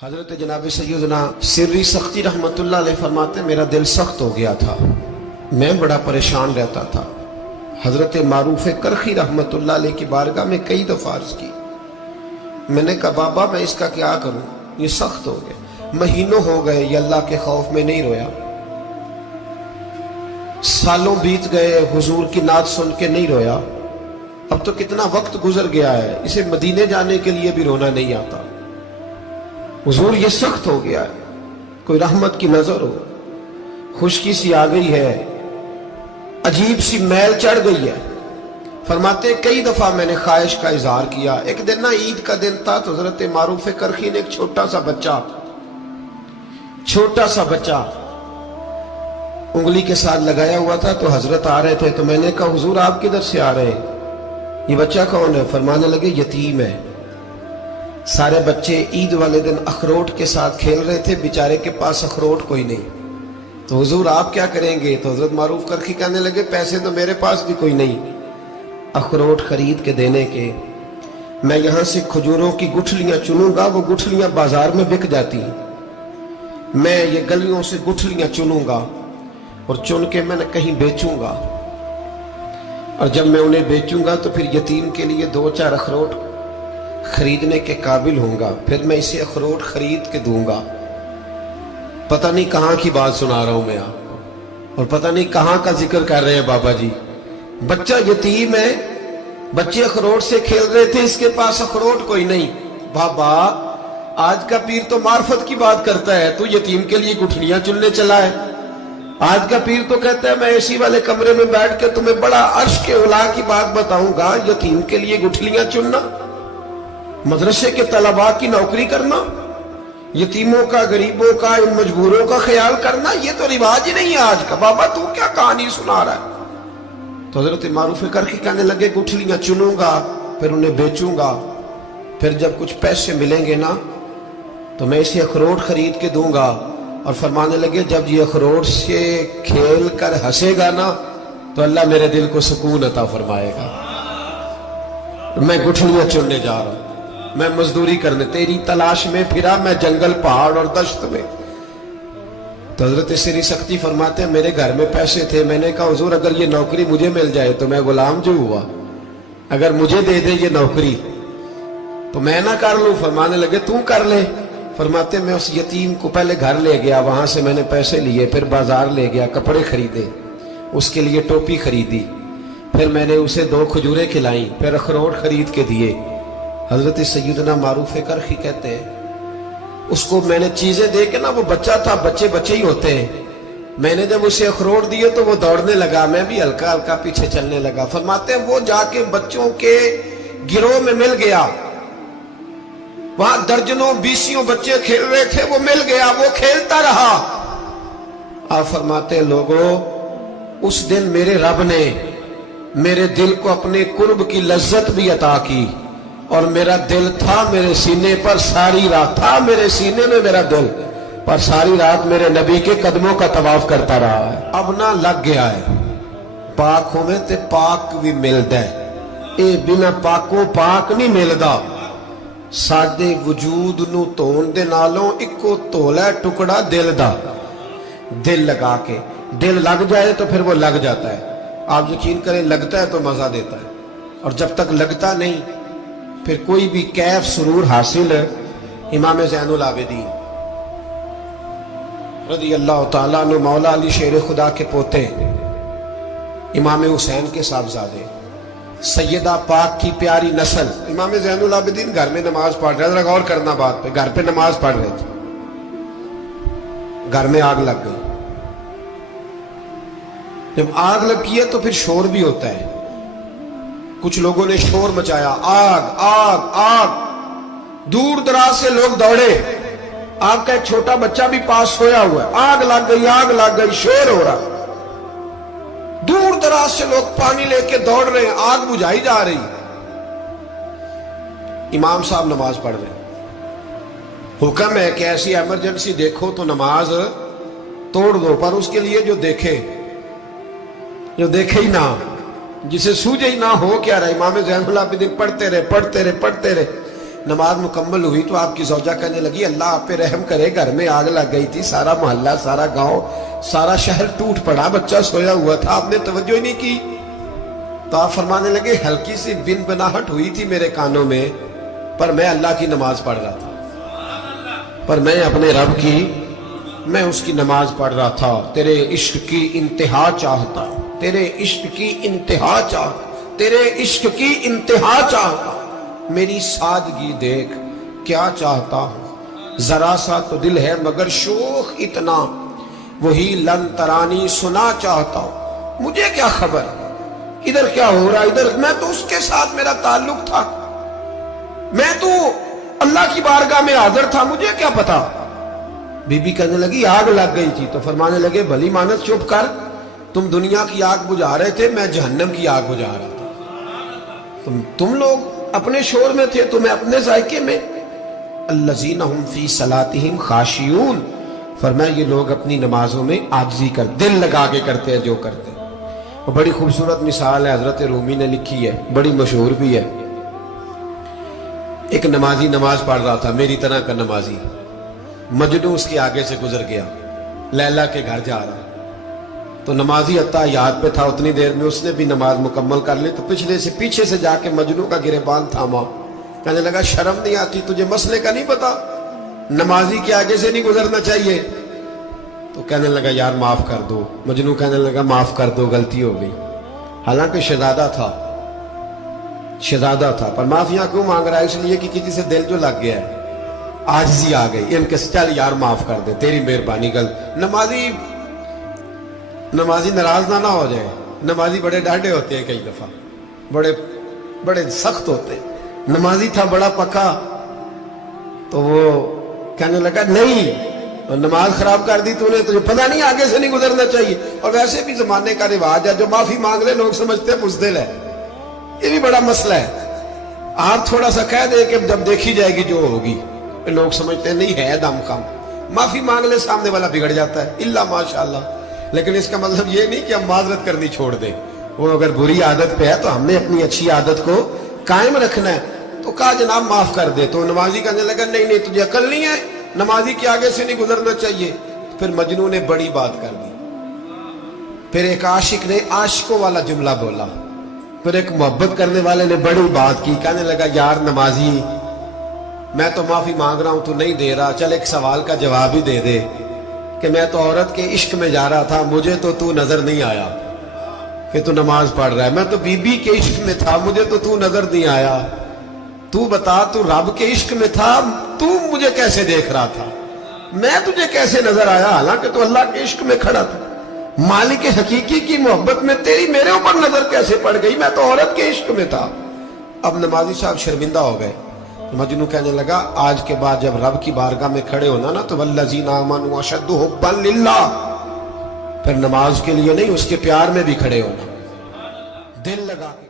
حضرت جناب سیدنا سری سختی رحمتullah علیہ فرماتے میرا دل سخت ہو گیا تھا، میں بڑا پریشان رہتا تھا۔ حضرت معروف کرخی رحمتullah علیہ کی بارگاہ میں کئی دفعہ عرض کی، میں نے کہا بابا میں اس کا کیا کروں، یہ سخت ہو گیا، مہینوں ہو گئے یہ اللہ کے خوف میں نہیں رویا، سالوں بیت گئے حضور کی نعت سن کے نہیں رویا، اب تو کتنا وقت گزر گیا ہے، اسے مدینے جانے کے لیے بھی رونا نہیں آتا، حضور یہ سخت ہو گیا ہے، کوئی رحمت کی نظر ہو، خشکی سی آ گئی ہے، عجیب سی میل چڑھ گئی ہے۔ فرماتے کئی دفعہ میں نے خواہش کا اظہار کیا، ایک دن نا عید کا دن تھا تو حضرت معروف کرخی نے ایک چھوٹا سا بچہ انگلی کے ساتھ لگایا ہوا تھا، تو حضرت آ رہے تھے تو میں نے کہا حضور آپ کدھر سے آ رہے ہیں، یہ بچہ کون ہے؟ فرمانے لگے یتیم ہے۔ سارے بچے عید والے دن اخروٹ کے ساتھ کھیل رہے تھے، بیچارے کے پاس اخروٹ کوئی نہیں، تو حضور آپ کیا کریں گے؟ تو حضرت معروف کرخی کہنے لگے پیسے تو میرے پاس بھی کوئی نہیں اخروٹ خرید کے دینے کے، میں یہاں سے کھجوروں کی گٹھلیاں چنوں گا، وہ گٹھلیاں بازار میں بک جاتی ہیں، میں یہ گلیوں سے گٹھلیاں چنوں گا اور چن کے میں کہیں بیچوں گا، اور جب میں انہیں بیچوں گا تو پھر یتیم کے لیے 2-4 اخروٹ خریدنے کے قابل ہوں گا، پھر میں اسے اخروٹ خرید کے دوں گا۔ پتہ نہیں کہاں کی بات سنا رہا ہوں میں آپ کو، اور پتہ نہیں کہاں کا ذکر کر رہے ہیں بابا جی۔ بچہ یتیم ہے، بچے اخروٹ سے کھیل رہے تھے، اس کے پاس اخروٹ کوئی نہیں۔ بابا آج کا پیر تو معرفت کی بات کرتا ہے، تو یتیم کے لیے گٹھلیاں چننے چلا ہے۔ آج کا پیر تو کہتا ہے میں اے سی والے کمرے میں بیٹھ کے تمہیں بڑا عرش کے اعلیٰ کی بات بتاؤں گا، یتیم کے لیے گٹھلیاں چننا، مدرسے کے طلباء کی نوکری کرنا، یتیموں کا، غریبوں کا، ان مجبوروں کا خیال کرنا، یہ تو رواج ہی نہیں ہے آج کا۔ بابا تو کیا کہانی سنا رہا ہے؟ تو حضرت معروف کرخی کہنے لگے گٹھلیاں چنوں گا، پھر انہیں بیچوں گا، پھر جب کچھ پیسے ملیں گے نا تو میں اسے اخروٹ خرید کے دوں گا، اور فرمانے لگے جب یہ اخروٹ سے کھیل کر ہنسے گا نا تو اللہ میرے دل کو سکون عطا فرمائے گا۔ میں گٹھلیاں چننے جا رہا ہوں، میں مزدوری کرنے تیری تلاش میں پھرا میں جنگل پہاڑ اور دشت میں۔ تو حضرت سری سختی فرماتے ہیں میرے گھر میں پیسے تھے، میں نے کہا حضور اگر یہ نوکری مجھے مل جائے تو میں غلام جو ہوا، اگر مجھے دے دے یہ نوکری تو میں نہ کر لوں؟ فرمانے لگے تو کر لے۔ فرماتے میں اس یتیم کو پہلے گھر لے گیا، وہاں سے میں نے پیسے لیے، پھر بازار لے گیا، کپڑے خریدے، اس کے لیے ٹوپی خریدی، پھر میں نے اسے 2 کھجوریں کھلائیں، پھر اخروٹ خرید کے دیے۔ حضرت سیدنا معروف کرخی کہتے ہیں اس کو میں نے چیزیں دے کے نا، وہ بچہ تھا، بچے ہی ہوتے ہیں، میں نے جب اسے اخروٹ دیے تو وہ دوڑنے لگا، میں بھی ہلکا ہلکا پیچھے چلنے لگا۔ فرماتے ہیں وہ جا کے بچوں کے گروہ میں مل گیا، وہاں درجنوں 20 بچے کھیل رہے تھے، وہ مل گیا، وہ کھیلتا رہا۔ آپ فرماتے ہیں لوگوں اس دن میرے رب نے میرے دل کو اپنے قرب کی لذت بھی عطا کی، اور میرا دل تھا میرے سینے پر ساری رات، تھا میرے سینے میں میرا دل، پر ساری رات میرے نبی کے قدموں کا طواف کرتا رہا ہے۔ اب نہ لگ گیا ہے، پاک ہوئے تے پاک بھی ملدا ہے، اے بنا پاکوں پاک نہیں ملدا۔ ساڈے وجود نو دھون دے نالوں اکو دھولا ہے ٹکڑا دل دا، دل لگا کے، دل لگ جائے تو پھر وہ لگ جاتا ہے۔ آپ یقین کریں لگتا ہے تو مزہ دیتا ہے، اور جب تک لگتا نہیں پھر کوئی بھی کیف سرور حاصل ہے۔ امام زین العابدین رضی اللہ تعالیٰ عنہ مولا علی شیر خدا کے پوتے، امام حسین کے صاحبزادے، سیدہ پاک کی پیاری نسل، امام زین العابدین گھر میں نماز پڑھ رہے، ذرا غور کرنا بات پہ، گھر پہ نماز پڑھ رہے تھے، گھر میں آگ لگ گئی۔ جب آگ لگی ہے تو پھر شور بھی ہوتا ہے، کچھ لوگوں نے شور مچایا، آگ آگ آگ، دور دراز سے لوگ دوڑے، آپ کا ایک چھوٹا بچہ بھی پاس سویا ہوا ہے، آگ لگ گئی، شور ہو رہا، دور دراز سے لوگ پانی لے کے دوڑ رہے ہیں، آگ بجھائی جا رہی، امام صاحب نماز پڑھ رہے ہیں۔ حکم ہے کہ ایسی ایمرجنسی دیکھو تو نماز توڑ دو، پر اس کے لیے جو دیکھے ہی نہ، جسے سوجے ہی نہ ہو کیا رہا۔ امام زین العابدین پڑھتے رہے، نماز مکمل ہوئی تو آپ کی زوجہ کہنے لگی اللہ آپ پہ رحم کرے، گھر میں آگ لگ گئی تھی، سارا محلہ، سارا گاؤں، سارا شہر ٹوٹ پڑا، بچہ سویا ہوا تھا، آپ نے توجہ ہی نہیں کی۔ تو آپ فرمانے لگے ہلکی سی بن بناہٹ ہوئی تھی میرے کانوں میں، پر میں اللہ کی نماز پڑھ رہا تھا، پر میں اپنے رب کی، میں اس کی نماز پڑھ رہا تھا، تیرے عشق کی انتہا چاہتا، تیرے عشق کی انتہا چاہتا، تیرے عشق کی انتہا چاہتا، میری سادگی دیکھ کیا چاہتا ہوں، ذرا سا تو دل ہے مگر شوخ اتنا، وہی لن ترانی سنا چاہتا ہوں، مجھے کیا خبر ادھر کیا ہو رہا، ادھر میں تو اس کے ساتھ میرا تعلق تھا، میں تو اللہ کی بارگاہ میں حاضر تھا، مجھے کیا پتا۔ بی بی کہنے لگی آگ لگ گئی تھی، تو فرمانے لگے بھلی مانس چپ کر، تم دنیا کی آگ بجھا رہے تھے، میں جہنم کی آگ بجھا رہا تھا، تم لوگ اپنے شور میں تھے تو میں اپنے ذائقے میں۔ الذین هم فی صلاتہم خاشعون، فرمایا یہ لوگ اپنی نمازوں میں عاجزی کر، دل لگا کے کرتے ہیں جو کرتے ہیں۔ وہ بڑی خوبصورت مثال ہے، حضرت رومی نے لکھی ہے، بڑی مشہور بھی ہے۔ ایک نمازی نماز پڑھ رہا تھا، میری طرح کا نمازی، مجنوں اس کے آگے سے گزر گیا، لیلا کے گھر جا رہا، تو نمازی اتحیات پہ تھا، اتنی دیر میں اس نے بھی نماز مکمل کر لی، تو پیچھے سے جا کے مجنوں کا گریبان تھاما، کہنے لگا شرم نہیں آتی تجھے، مسئلے کا نہیں پتا، نمازی کے آگے سے نہیں گزرنا چاہیے؟ تو کہنے لگا یار معاف کر دو، مجنوں کہنے لگا معاف کر دو، غلطی ہو گئی، حالانکہ شہزادہ تھا، پر معافیاں کیوں مانگ رہا ہے؟ اس لیے کہ کسی سے دل جو لگ گیا ہے، عاجزی آ گئی، ان کے چل یار معاف کر دے، تیری مہربانی، نمازی ناراض نہ ہو جائے، نمازی بڑے ڈاڈے ہوتے ہیں، کئی دفعہ بڑے سخت ہوتے ہیں، نمازی تھا بڑا پکا، تو وہ کہنے لگا نہیں، نماز خراب کر دی تو نے، تجھے پتہ نہیں آگے سے نہیں گزرنا چاہیے، اور ویسے بھی زمانے کا رواج ہے، جو معافی مانگ لے لوگ سمجھتے ہیں بزدل ہے، یہ بھی بڑا مسئلہ ہے، آپ تھوڑا سا کہہ دیں کہ جب دیکھی جائے گی جو ہوگی، لوگ سمجھتے ہیں نہیں ہے دم کم، معافی مانگ لے سامنے والا بگڑ جاتا ہے، الا ماشاءاللہ، لیکن اس کا مطلب یہ نہیں کہ ہم معذرت کرنی چھوڑ دیں، وہ اگر بری عادت پہ ہے تو ہم نے اپنی اچھی عادت کو قائم رکھنا ہے، تو کہا جناب معاف کر دے، تو نمازی کہنے لگا نہیں تجھے عقل نہیں ہے، نمازی کے آگے سے نہیں گزرنا چاہیے۔ پھر مجنوں نے بڑی بات کر دی، پھر ایک عاشق نے عاشقوں والا جملہ بولا، پھر ایک محبت کرنے والے نے بڑی بات کی، کہنے لگا یار نمازی میں تو معافی مانگ رہا ہوں تو نہیں دے رہا، چل ایک سوال کا جواب ہی دے دے کہ میں تو عورت کے عشق میں جا رہا تھا، مجھے تو نظر نہیں آیا کہ تو نماز پڑھ رہا ہے، میں تو بی بی کے عشق میں تھا، مجھے تو نظر نہیں آیا، تو بتا تو رب کے عشق میں تھا، تو مجھے کیسے دیکھ رہا تھا، میں تجھے کیسے نظر آیا، حالانکہ تو اللہ کے عشق میں کھڑا تھا، مالک حقیقی کی محبت میں تیری میرے اوپر نظر کیسے پڑ گئی، میں تو عورت کے عشق میں تھا۔ اب نمازی صاحب شرمندہ ہو گئے، مجنوں کہنے لگا آج کے بعد جب رب کی بارگاہ میں کھڑے ہونا نا تو والذین آمنوا اشد حبا للہ، پھر نماز کے لیے نہیں، اس کے پیار میں بھی کھڑے ہونا، دل لگا کے۔